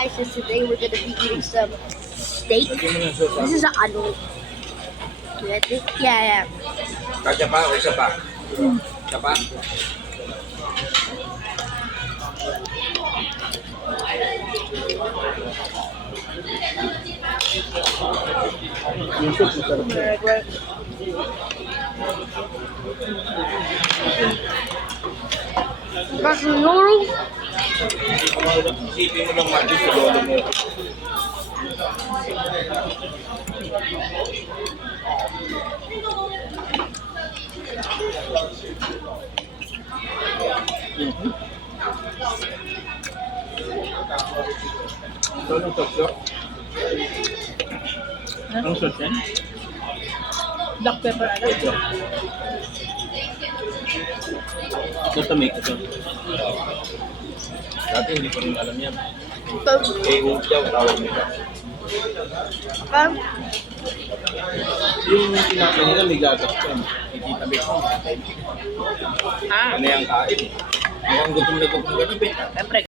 guys, and today we're gonna be eating some steak. This is ano. Yeah. Kaya pa o isa pa? Isa pa? Yung soup, masarap na. That's noodles. Isipin mo lang mati sa lolo mo. Ito ang sok-sok. Ang sauce yan? Black pepper ano? Ito tamik ito. Dati hindi ko rin alam yan. So, Ujaw tawag nila. Yung tinapay nila may gagas pa. Ikitabi ko. Ah, Ano yung kain? Mukhang gutom na gutom ka na, Ben. siyempre.